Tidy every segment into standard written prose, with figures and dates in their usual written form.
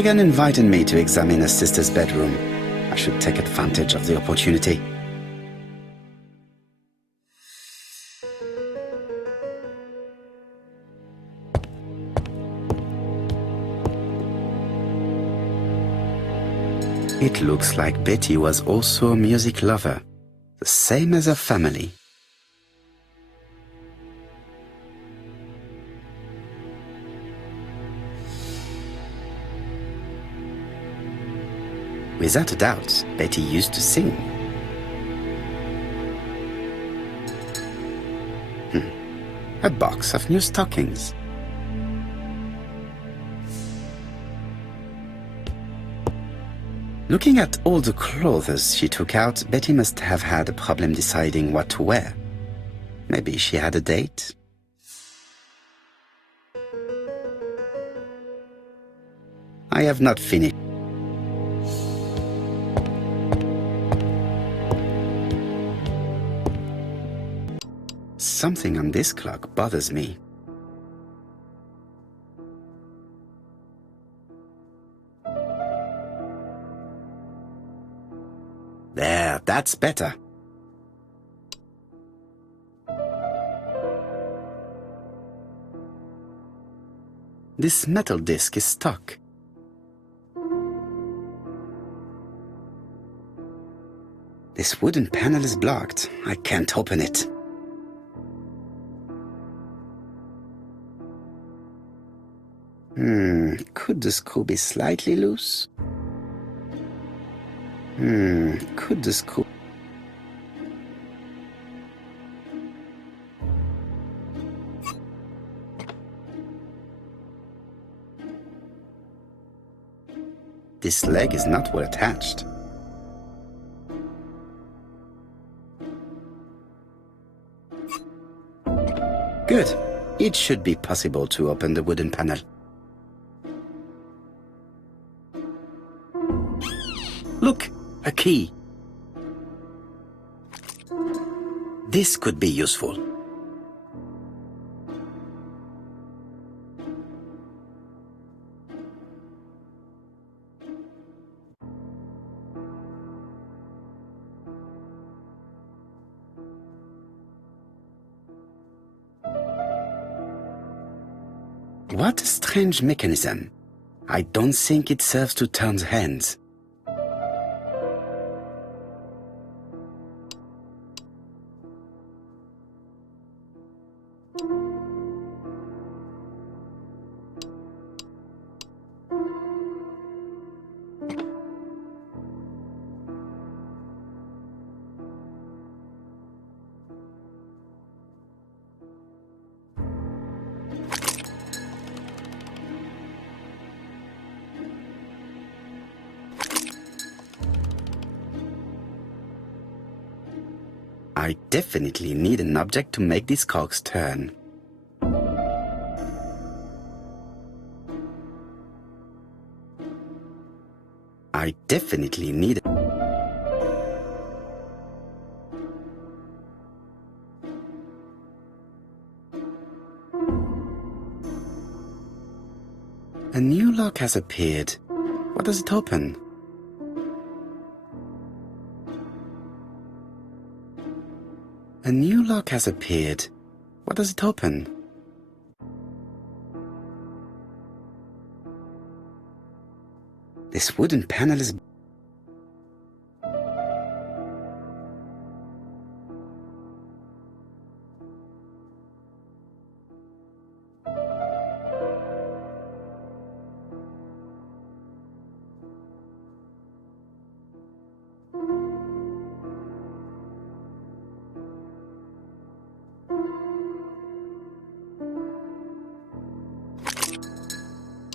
Megan invited me to examine her sister's bedroom. I should take advantage of the opportunity. It looks like Betty was also a music lover, the same as her family. Without a doubt, Betty used to sing. A box of new stockings. Looking at all the clothes she took out, Betty must have had a problem deciding what to wear. Maybe she had a date? I have not finished. Something on this clock bothers me. There, that's better. This metal disc is stuck. This wooden panel is blocked. I can't open it. Could the screw be slightly loose? Could the screw... This leg is not well attached. Good. It should be possible to open the wooden panel. Look, a key. This could be useful. What a strange mechanism. I don't think it serves to turn the hands. I definitely need an object to make these cogs turn. I definitely need... A new lock has appeared. What does it open? A new lock has appeared. What does it open? This wooden panel is...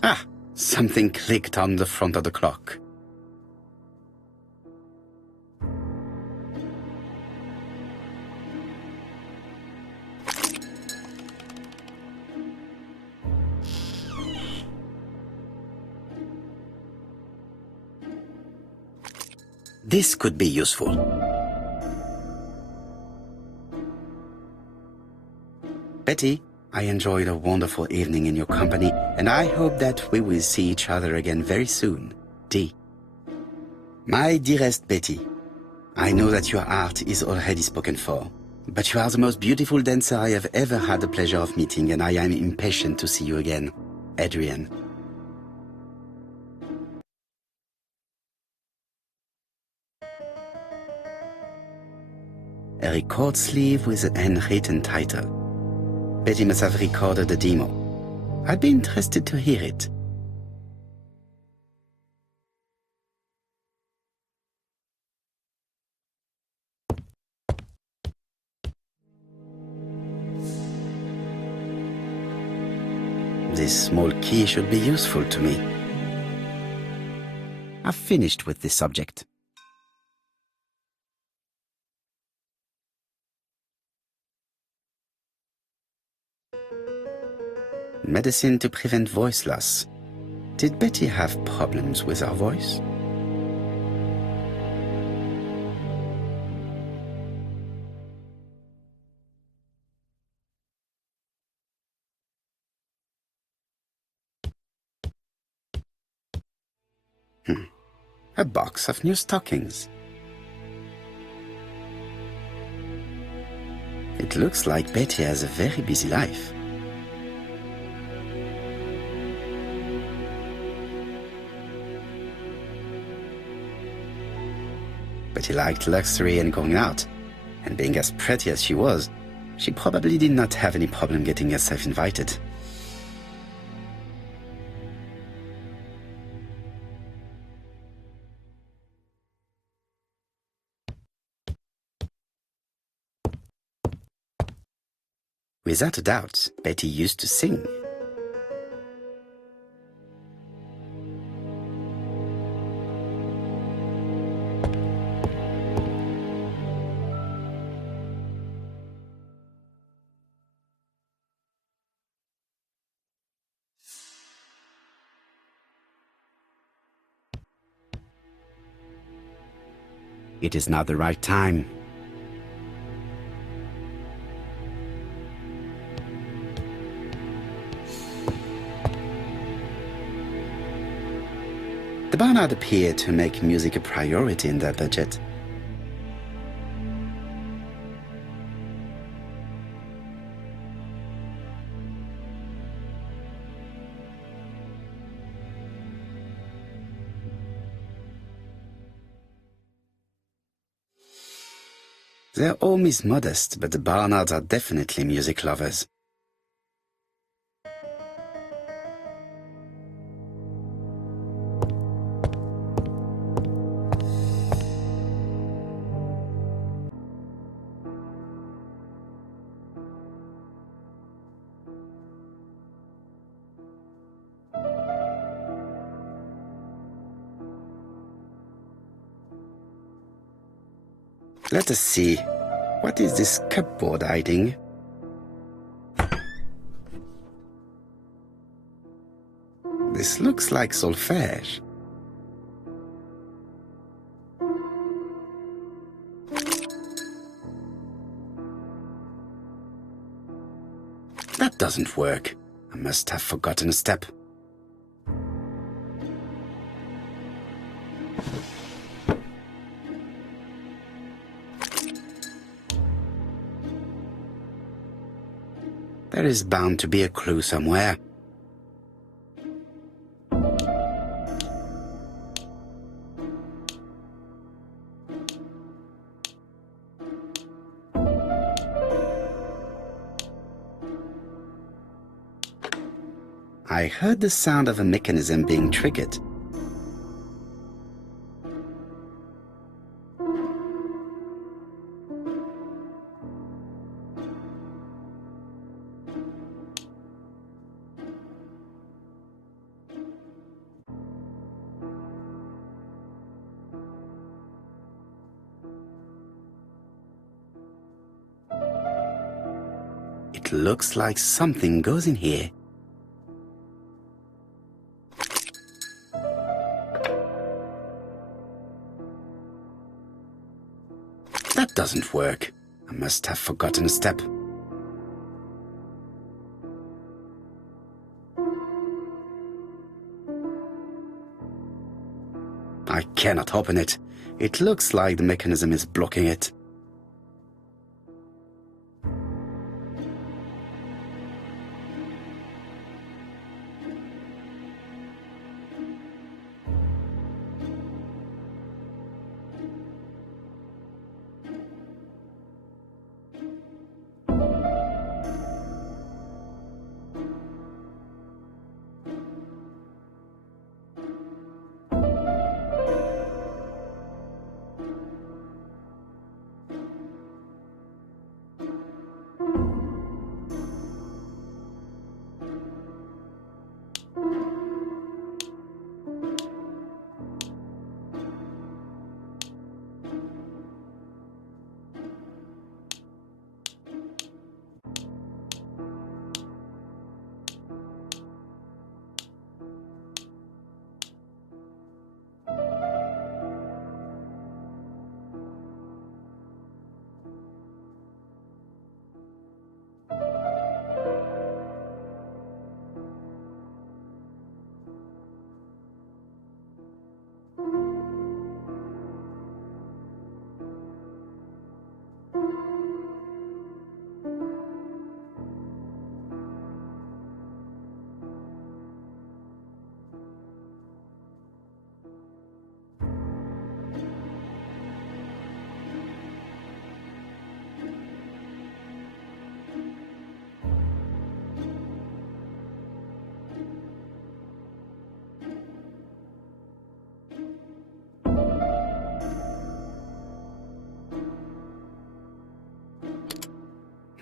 Ah! Something clicked on the front of the clock. This could be useful. Betty, I enjoyed a wonderful evening in your company, and I hope that we will see each other again very soon. D. My dearest Betty, I know that your art is already spoken for, but you are the most beautiful dancer I have ever had the pleasure of meeting, and I am impatient to see you again. Adrian. A record sleeve with an handwritten title. Betty must have recorded the demo. I'd be interested to hear it. This small key should be useful to me. I've finished with this subject. Medicine to prevent voice loss. Did Betty have problems with her voice? A box of new stockings. It looks like Betty has a very busy life. Betty liked luxury and going out, and being as pretty as she was, she probably did not have any problem getting herself invited. Without a doubt, Betty used to sing. It is not the right time. The Barnard appeared to make music a priority in their budget. Their home is modest, but the Barnards are definitely music lovers. Let us see. What is this cupboard hiding? This looks like solfège. That doesn't work. I must have forgotten a step. There is bound to be a clue somewhere. I heard the sound of a mechanism being triggered. It looks like something goes in here. That doesn't work. I must have forgotten a step. I cannot open it. It looks like the mechanism is blocking it.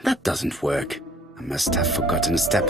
That doesn't work. I must have forgotten a step.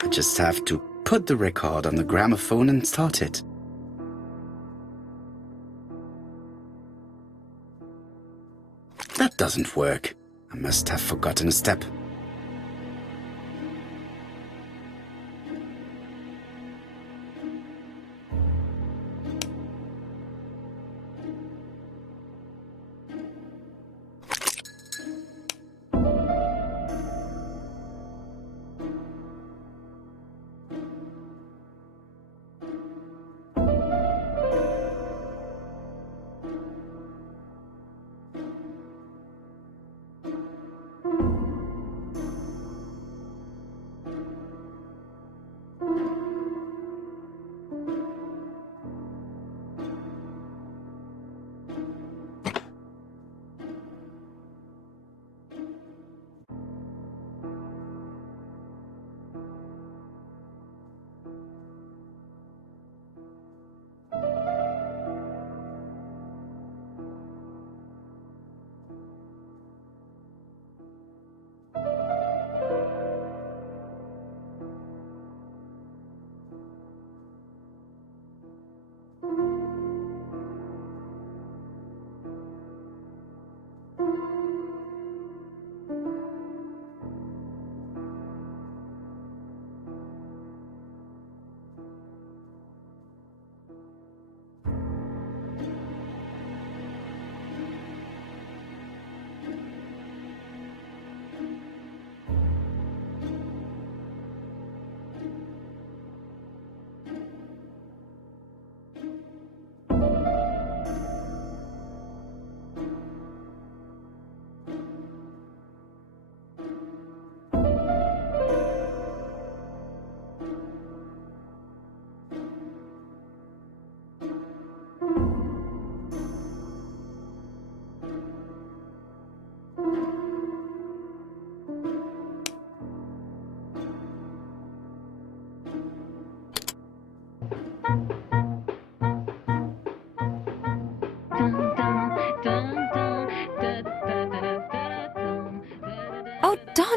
I just have to put the record on the gramophone and start it. That doesn't work. I must have forgotten a step.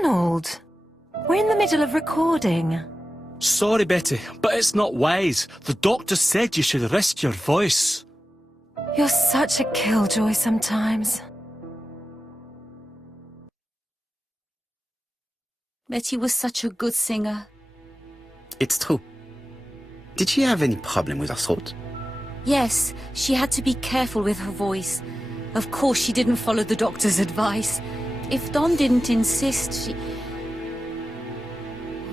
Donald, we're in the middle of recording. Sorry, Betty, but it's not wise. The doctor said you should rest your voice. You're such a killjoy sometimes. Betty was such a good singer. It's true. Did she have any problem with her throat? Yes, she had to be careful with her voice. Of course, she didn't follow the doctor's advice. If Don didn't insist, she...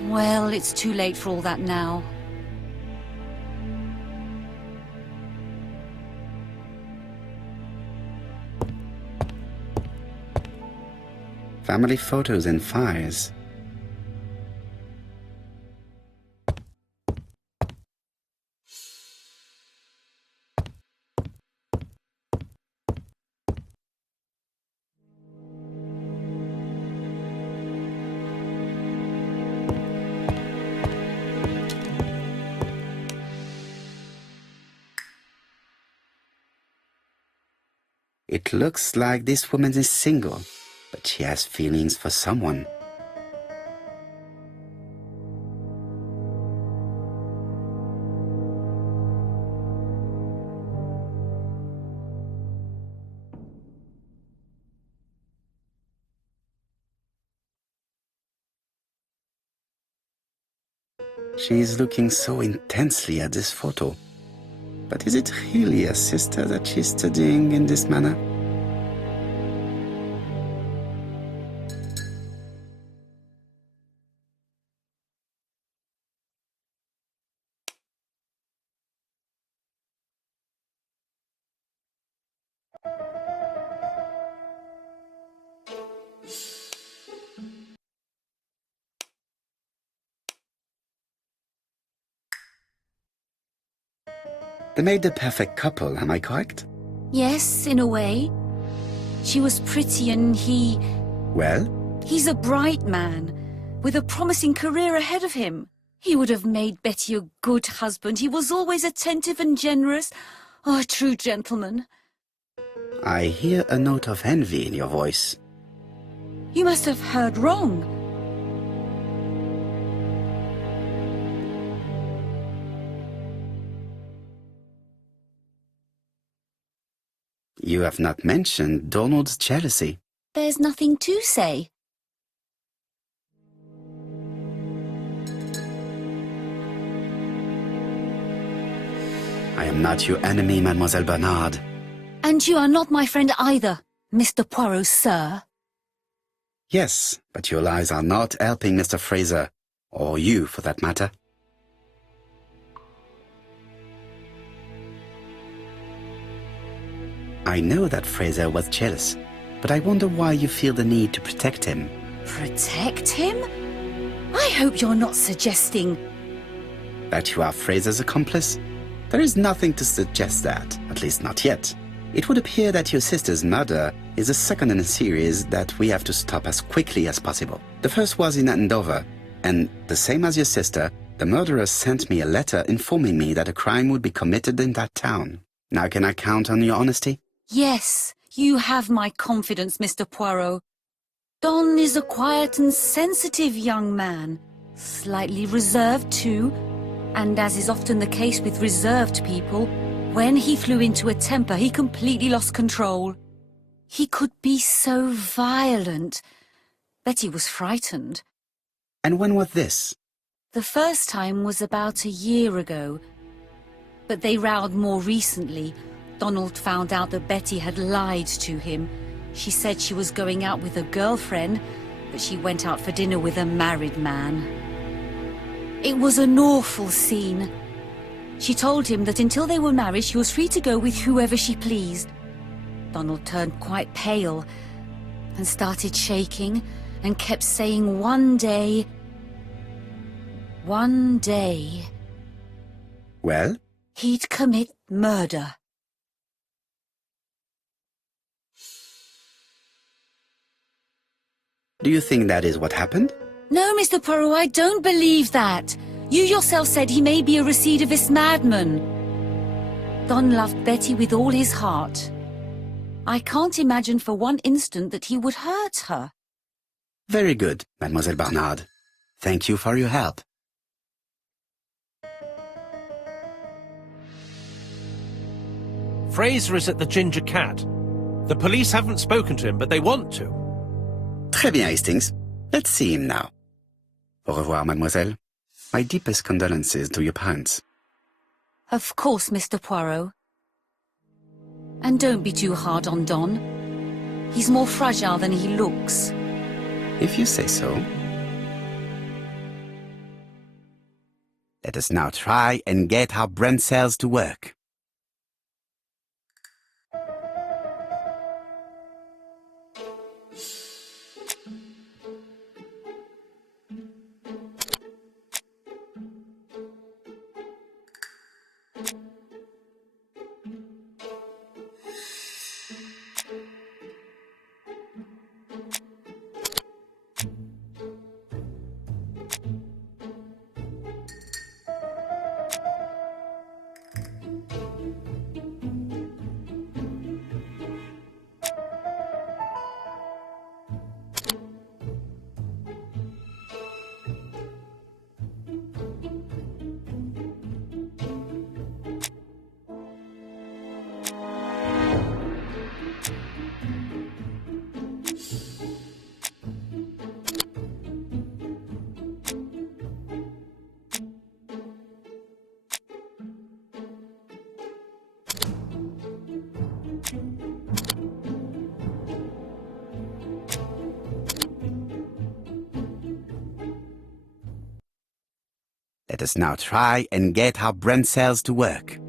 Well, it's too late for all that now. Family photos and files. It looks like this woman is single, but she has feelings for someone. She is looking so intensely at this photo. But is it really a sister that she's studying in this manner? They made the perfect couple, am I correct? Yes, in a way. She was pretty and he... Well? He's a bright man, with a promising career ahead of him. He would have made Betty a good husband. He was always attentive and generous. Oh, a true gentleman. I hear a note of envy in your voice. You must have heard wrong. You have not mentioned Donald's jealousy. There's nothing to say. I am not your enemy, Mademoiselle Bernard. And you are not my friend either, Mr. Poirot, sir. Yes, but your lies are not helping Mr. Fraser, or you for that matter. I know that Fraser was jealous, but I wonder why you feel the need to protect him. Protect him? I hope you're not suggesting... That you are Fraser's accomplice? There is nothing to suggest that, at least not yet. It would appear that your sister's murder is the second in a series that we have to stop as quickly as possible. The first was in Andover, and the same as your sister, the murderer sent me a letter informing me that a crime would be committed in that town. Now can I count on your honesty? Yes, you have my confidence, Mr. Poirot. Don is a quiet and sensitive young man, slightly reserved too, and as is often the case with reserved people, when he flew into a temper, he completely lost control. He could be so violent. Betty was frightened. And when was this? The first time was about a year ago, but they rowed more recently. Donald found out that Betty had lied to him. She said she was going out with a girlfriend, but she went out for dinner with a married man. It was an awful scene. She told him that until they were married, she was free to go with whoever she pleased. Donald turned quite pale and started shaking and kept saying one day... Well? He'd commit murder. Do you think that is what happened? No, Mr. Poirot, I don't believe that. You yourself said he may be a recidivist madman. Don loved Betty with all his heart. I can't imagine for one instant that he would hurt her. Very good, Mademoiselle Barnard. Thank you for your help. Fraser is at the Ginger Cat. The police haven't spoken to him, but they want to. Très bien, Hastings. Let's see him now. Au revoir, mademoiselle. My deepest condolences to your parents. Of course, Mr. Poirot. And don't be too hard on Don. He's more fragile than he looks. If you say so. Let us now try and get our brain cells to work. Let us now try and get our brain cells to work.